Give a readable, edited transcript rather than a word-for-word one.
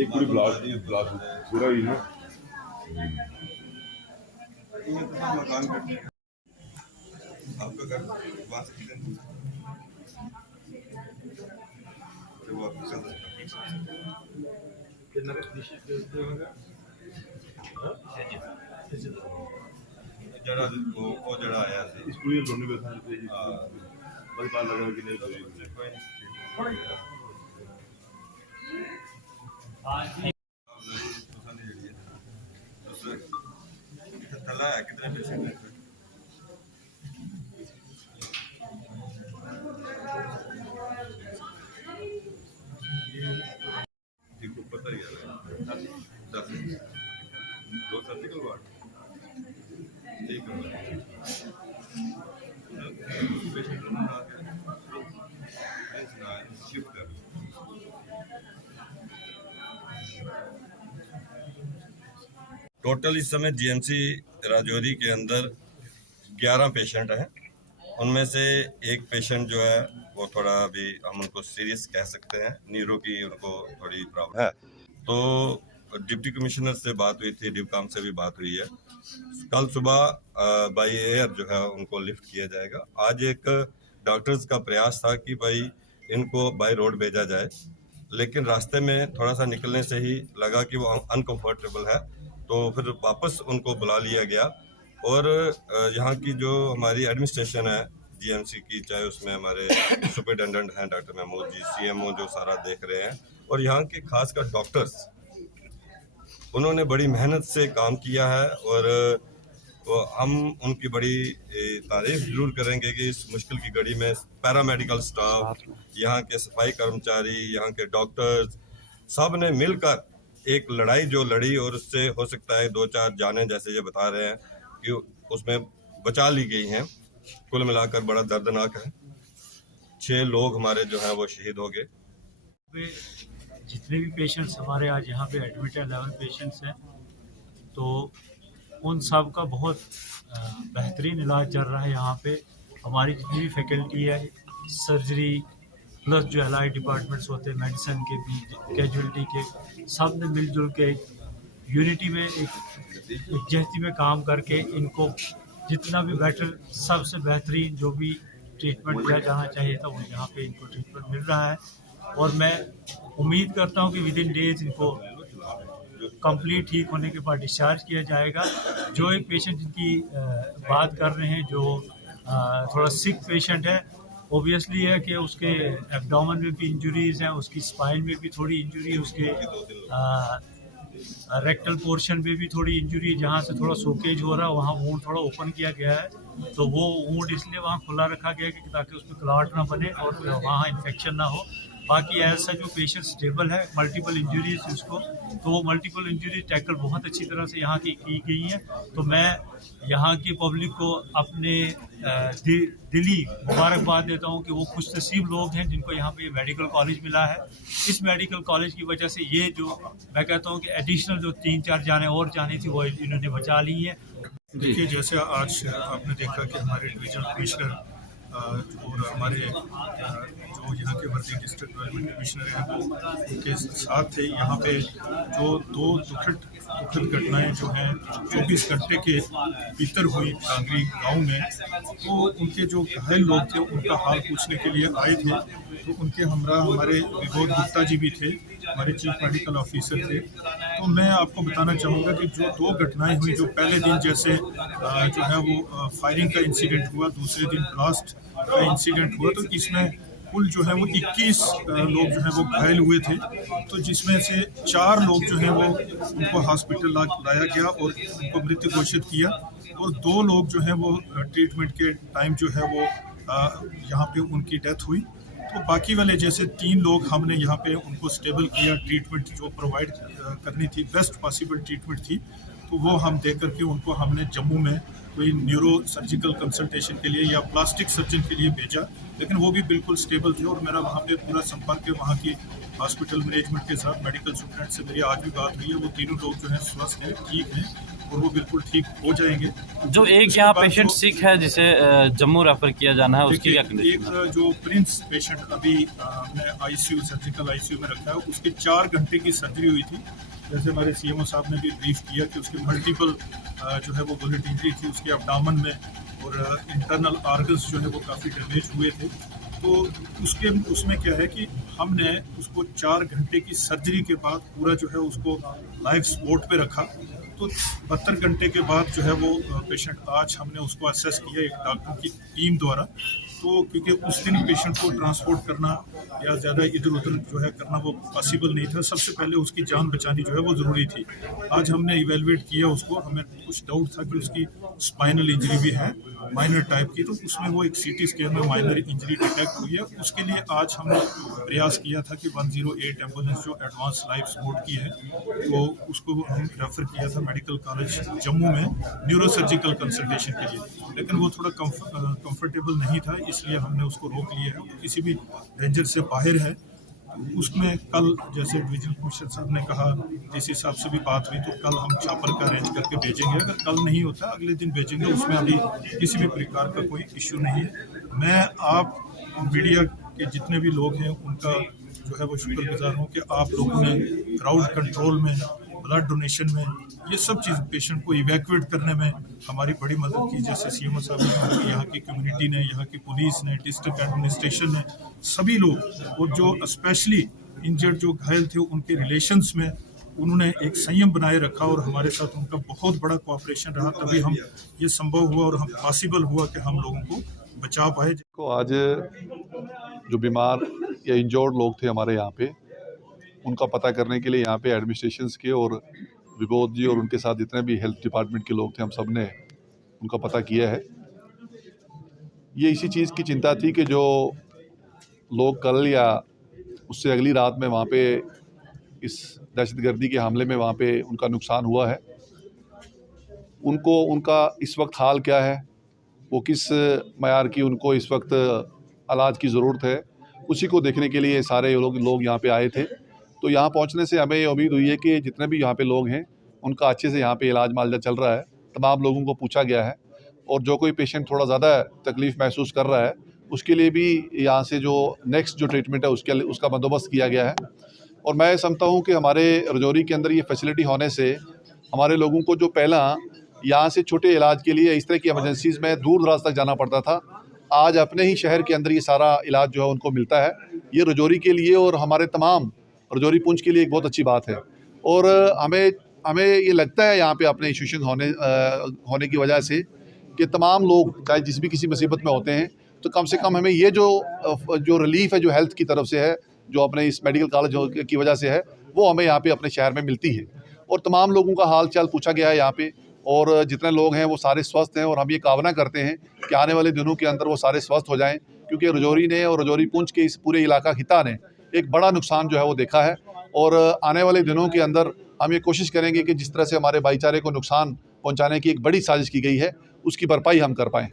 एक पूरी ब्लास्ट पूरा ही ना आपका घर वहाँ से कितने वो आपकी जड़ा वो जड़ा आया इस पूरी दोनों के साथ बस बात लगा कि नहीं थला है कितने पेशेंट है को पता ही है 10 दो सर्जिकल वार्ड एक पेशेंट शिफ्ट कर टोटल इस समय जीएमसी राजौरी के अंदर 11 पेशेंट हैं। उनमें से एक पेशेंट जो है वो थोड़ा अभी हम उनको सीरियस कह सकते हैं, नीरो की उनको थोड़ी प्रॉब्लम है। तो डिप्टी कमिश्नर से बात हुई थी, डिवकाम से भी बात हुई है। कल सुबह बाई एयर जो है उनको लिफ्ट किया जाएगा। आज एक डॉक्टर्स का प्रयास था कि भाई इनको बाई रोड भेजा जाए, लेकिन रास्ते में थोड़ा सा निकलने से ही लगा कि वो अनकंफर्टेबल है, तो फिर वापस उनको बुला लिया गया। और यहाँ की जो हमारी एडमिनिस्ट्रेशन है जीएमसी की, चाहे उसमें हमारे सुपरिटेंडेंट हैं डॉक्टर महमूद जी, सीएमओ जो सारा देख रहे हैं, और यहाँ के खासकर डॉक्टर्स, उन्होंने बड़ी मेहनत से काम किया है। और हम उनकी बड़ी तारीफ जरूर करेंगे कि इस मुश्किल की घड़ी में पैरामेडिकल स्टाफ, यहाँ के सफाई कर्मचारी, यहाँ के डॉक्टर्स, सब ने मिलकर एक लड़ाई जो लड़ी, और उससे हो सकता है 2-4 जानें, जैसे ये बता रहे हैं कि उसमें बचा ली गई हैं। कुल मिलाकर बड़ा दर्दनाक है। 6 लोग हमारे जो हैं वो शहीद हो गए। जितने भी पेशेंट्स हमारे आज यहाँ पे एडमिट है, 11 पेशेंट्स हैं, तो उन सब का बहुत बेहतरीन इलाज चल रहा है। यहाँ पे हमारी जितनी भी फैकल्टी है, सर्जरी प्लस जो एलाइड डिपार्टमेंट्स होते हैं, मेडिसिन के भी, कैजुअलिटी के, सब ने मिलजुल के एक यूनिटी में, एक जहती में काम करके इनको जितना भी बेटर, सबसे बेहतरीन जो भी ट्रीटमेंट दिया जाना चाहिए था, वो यहाँ पे इनको ट्रीटमेंट मिल रहा है। और मैं उम्मीद करता हूँ कि विद इन डेज इनको कंप्लीट ठीक होने के बाद डिस्चार्ज किया जाएगा। जो एक पेशेंट जिनकी बात कर रहे हैं, जो थोड़ा सिक पेशेंट है, ओबियसली है कि उसके एब्डोमेन में भी इंजरीज हैं, उसकी स्पाइन में भी थोड़ी इंजरी है, उसके रेक्टल पोर्शन में भी थोड़ी इंजरी, जहाँ से थोड़ा सोकेज हो रहा है, वहाँ वूंड थोड़ा ओपन किया गया है। तो वो वूंड इसलिए वहाँ खुला रखा गया है कि ताकि उसमें क्लॉट ना बने और वहाँ इन्फेक्शन ना हो। बाकी ऐसा जो पेशेंट स्टेबल है, मल्टीपल इंजरीज उसको, तो वो मल्टीपल इंजरी टैकल बहुत अच्छी तरह से यहाँ की गई हैं। तो मैं यहाँ की पब्लिक को अपने दिली मुबारकबाद देता हूँ कि वो खुश नसीब लोग हैं जिनको यहाँ पे मेडिकल कॉलेज मिला है। इस मेडिकल कॉलेज की वजह से ये जो मैं कहता हूँ कि एडिशनल जो 3-4 जाने और जानी थी वो इन्होंने बचा ली है। देखिए, जैसे आज आपने देखा कि हमारे डिविजनल कमिश्नर और हमारे जो यहाँ के वर्दी डिस्ट्रिक्ट डेवलपमेंट कमिश्नर हैं, वो उनके साथ थे। यहाँ पे जो 2 दुखद घटनाएं जो हैं 24 घंटे के भीतर हुई टांगरी गांव में, तो उनके जो घायल लोग थे उनका हाल पूछने के लिए आए थे। तो उनके हमरा हमारे विभोद गुप्ता जी भी थे, हमारे चीफ मेडिकल ऑफिसर थे। तो मैं आपको बताना चाहूँगा कि जो 2 घटनाएं हुई, जो पहले दिन जैसे जो है वो फायरिंग का इंसिडेंट हुआ, दूसरे दिन ब्लास्ट का इंसिडेंट हुआ, तो इसमें कुल जो है वो 21 लोग जो है वो घायल हुए थे। तो जिसमें से 4 लोग जो हैं वो उनको हॉस्पिटल लाया गया और उनको मृत घोषित किया, और 2 लोग जो हैं वो ट्रीटमेंट के टाइम जो है वो यहाँ पे उनकी डेथ हुई। तो बाकी वाले जैसे 3 लोग हमने यहाँ पे उनको स्टेबल किया, ट्रीटमेंट जो प्रोवाइड करनी थी, बेस्ट पॉसिबल ट्रीटमेंट थी, तो वो हम दे करके उनको हमने जम्मू में कोई न्यूरो सर्जिकल कंसल्टेशन के लिए या प्लास्टिक सर्जन के लिए भेजा, लेकिन वो भी बिल्कुल स्टेबल थे। और मेरा वहाँ पे पूरा संपर्क है वहाँ की हॉस्पिटल मैनेजमेंट के साथ, मेडिकल स्टूडेंट से मेरी आज भी बात हुई है। वो तीनों लोग जो हैं स्वस्थ हैं, ठीक हैं। और वो बिल्कुल ठीक हो जाएंगे। जो एक उसके यहाँ बाद पेशेंट जो- सिक है जिसे जम्मू रेफर किया जाना है, उसकी क्या देखिए, कंडीशन है? एक जो प्रिंस पेशेंट अभी हमने आईसीयू सर्जिकल आईसीयू में रखा है, उसकी 4 घंटे की सर्जरी हुई थी। जैसे हमारे सीएमओ साहब ने भी ब्रीफ किया कि उसके मल्टीपल जो है वो बुलेट इंजरी थी उसके एब्डोमेन में, और इंटरनल ऑर्गन्स जो है वो काफ़ी डैमेज हुए थे। तो उसमें क्या है कि हमने उसको 4 घंटे की सर्जरी के बाद पूरा जो है उसको लाइफ सपोर्ट पे रखा। तो 72 घंटे के बाद जो है वो पेशेंट, आज हमने उसको असेस किया एक डॉक्टर की टीम द्वारा। तो क्योंकि उस दिन पेशेंट को ट्रांसपोर्ट करना या ज़्यादा इधर उधर जो है करना वो पॉसिबल नहीं था, सबसे पहले उसकी जान बचानी जो है वो ज़रूरी थी। आज हमने इवेलुएट किया उसको, हमें कुछ डाउट था कि उसकी स्पाइनल इंजरी भी है माइनर टाइप की, तो उसमें वो एक सीटी स्कैन में माइनर इंजरी डिटेक्ट हुई है। उसके लिए आज हमने प्रयास किया था कि 108 एम्बुलेंस जो एडवांस लाइफ सपोर्ट की है, तो उसको हम रेफर किया था मेडिकल कॉलेज जम्मू में न्यूरोसर्जिकल कंसल्टेशन के लिए, लेकिन वो थोड़ा कंफर्टेबल नहीं था, इसलिए हमने उसको रोक लिया है। किसी भी डेंजर से बाहर है। उसमें कल जैसे डिवीजनल कमिश्नर साहब ने कहा, डीसी साहब से भी बात हुई, तो कल हम चॉपर का अरेंज करके भेजेंगे। अगर कल नहीं होता अगले दिन भेजेंगे, उसमें अभी किसी भी प्रकार का कोई इश्यू नहीं है। मैं आप मीडिया के जितने भी लोग हैं उनका जो है वो शुक्रगुजार हूँ कि आप लोगों ने क्राउड कंट्रोल में, ब्लड डोनेशन में, ये सब चीज़ पेशेंट को इवैक्यूएट करने में हमारी बड़ी मदद की। जैसे सीएमओ साहब ने कहा कि यहाँ की कम्युनिटी ने, यहाँ की पुलिस ने, डिस्ट्रिक्ट एडमिनिस्ट्रेशन ने, सभी लोग, और जो स्पेशली इंजर्ड जो घायल थे उनके रिलेशंस में उन्होंने एक संयम बनाए रखा, और हमारे साथ उनका बहुत बड़ा कोऑपरेशन रहा, तभी हम ये संभव हुआ और हम पॉसिबल हुआ कि हम लोगों को बचा पाए। को आज जो बीमार या इंजर्ड लोग थे हमारे यहाँ पे, उनका पता करने के लिए यहाँ पे एडमिनिस्ट्रेशंस के और विबोध जी और उनके साथ जितने भी हेल्थ डिपार्टमेंट के लोग थे, हम सब ने उनका पता किया है। ये इसी चीज़ की चिंता थी कि जो लोग कल या उससे अगली रात में वहाँ पे इस दहशतगर्दी के हमले में वहाँ पे उनका नुकसान हुआ है, उनको उनका इस वक्त हाल क्या है, वो किस मयार की उनको इस वक्त इलाज की ज़रूरत है, उसी को देखने के लिए सारे लोग यहाँ पे आए थे। तो यहाँ पहुँचने से हमें ये उम्मीद हुई है कि जितने भी यहाँ पे लोग हैं उनका अच्छे से यहाँ पे इलाज मालजा चल रहा है। तमाम लोगों को पूछा गया है, और जो कोई पेशेंट थोड़ा ज़्यादा तकलीफ़ महसूस कर रहा है उसके लिए भी यहाँ से जो नेक्स्ट जो ट्रीटमेंट है उसका बंदोबस्त किया गया है। और मैं समझता हूँ कि हमारे रजौरी के अंदर ये फैसिलिटी होने से हमारे लोगों को जो पहला यहाँ से छोटे इलाज के लिए इस तरह की एमरजेंसीज़ में दूर दराज तक जाना पड़ता था, आज अपने ही शहर के अंदर ये सारा इलाज जो है उनको मिलता है। ये रजौरी के लिए और हमारे तमाम रजौरी पुंछ के लिए एक बहुत अच्छी बात है। और हमें ये लगता है यहाँ पे अपने इंस्टीट्यूशन होने की वजह से कि तमाम लोग चाहे जिस भी किसी मुसीबत में होते हैं, तो कम से कम हमें ये जो रिलीफ है जो हेल्थ की तरफ से है, जो अपने इस मेडिकल कॉलेज की वजह से है, वो हमें यहाँ पे अपने शहर में मिलती है। और तमाम लोगों का हाल चाल पूछा गया है यहाँ पे, और जितने लोग हैं वो सारे स्वस्थ हैं, और हम ये कामना करते हैं कि आने वाले दिनों के अंदर वो सारे स्वस्थ हो जाएं, क्योंकि रजौरी ने और रजौरी पुंछ के इस पूरे इलाका खिता ने एक बड़ा नुकसान जो है वो देखा है। और आने वाले दिनों के अंदर हम ये कोशिश करेंगे कि जिस तरह से हमारे भाईचारे को नुकसान पहुँचाने की एक बड़ी साजिश की गई है, उसकी भरपाई हम कर पाएँ।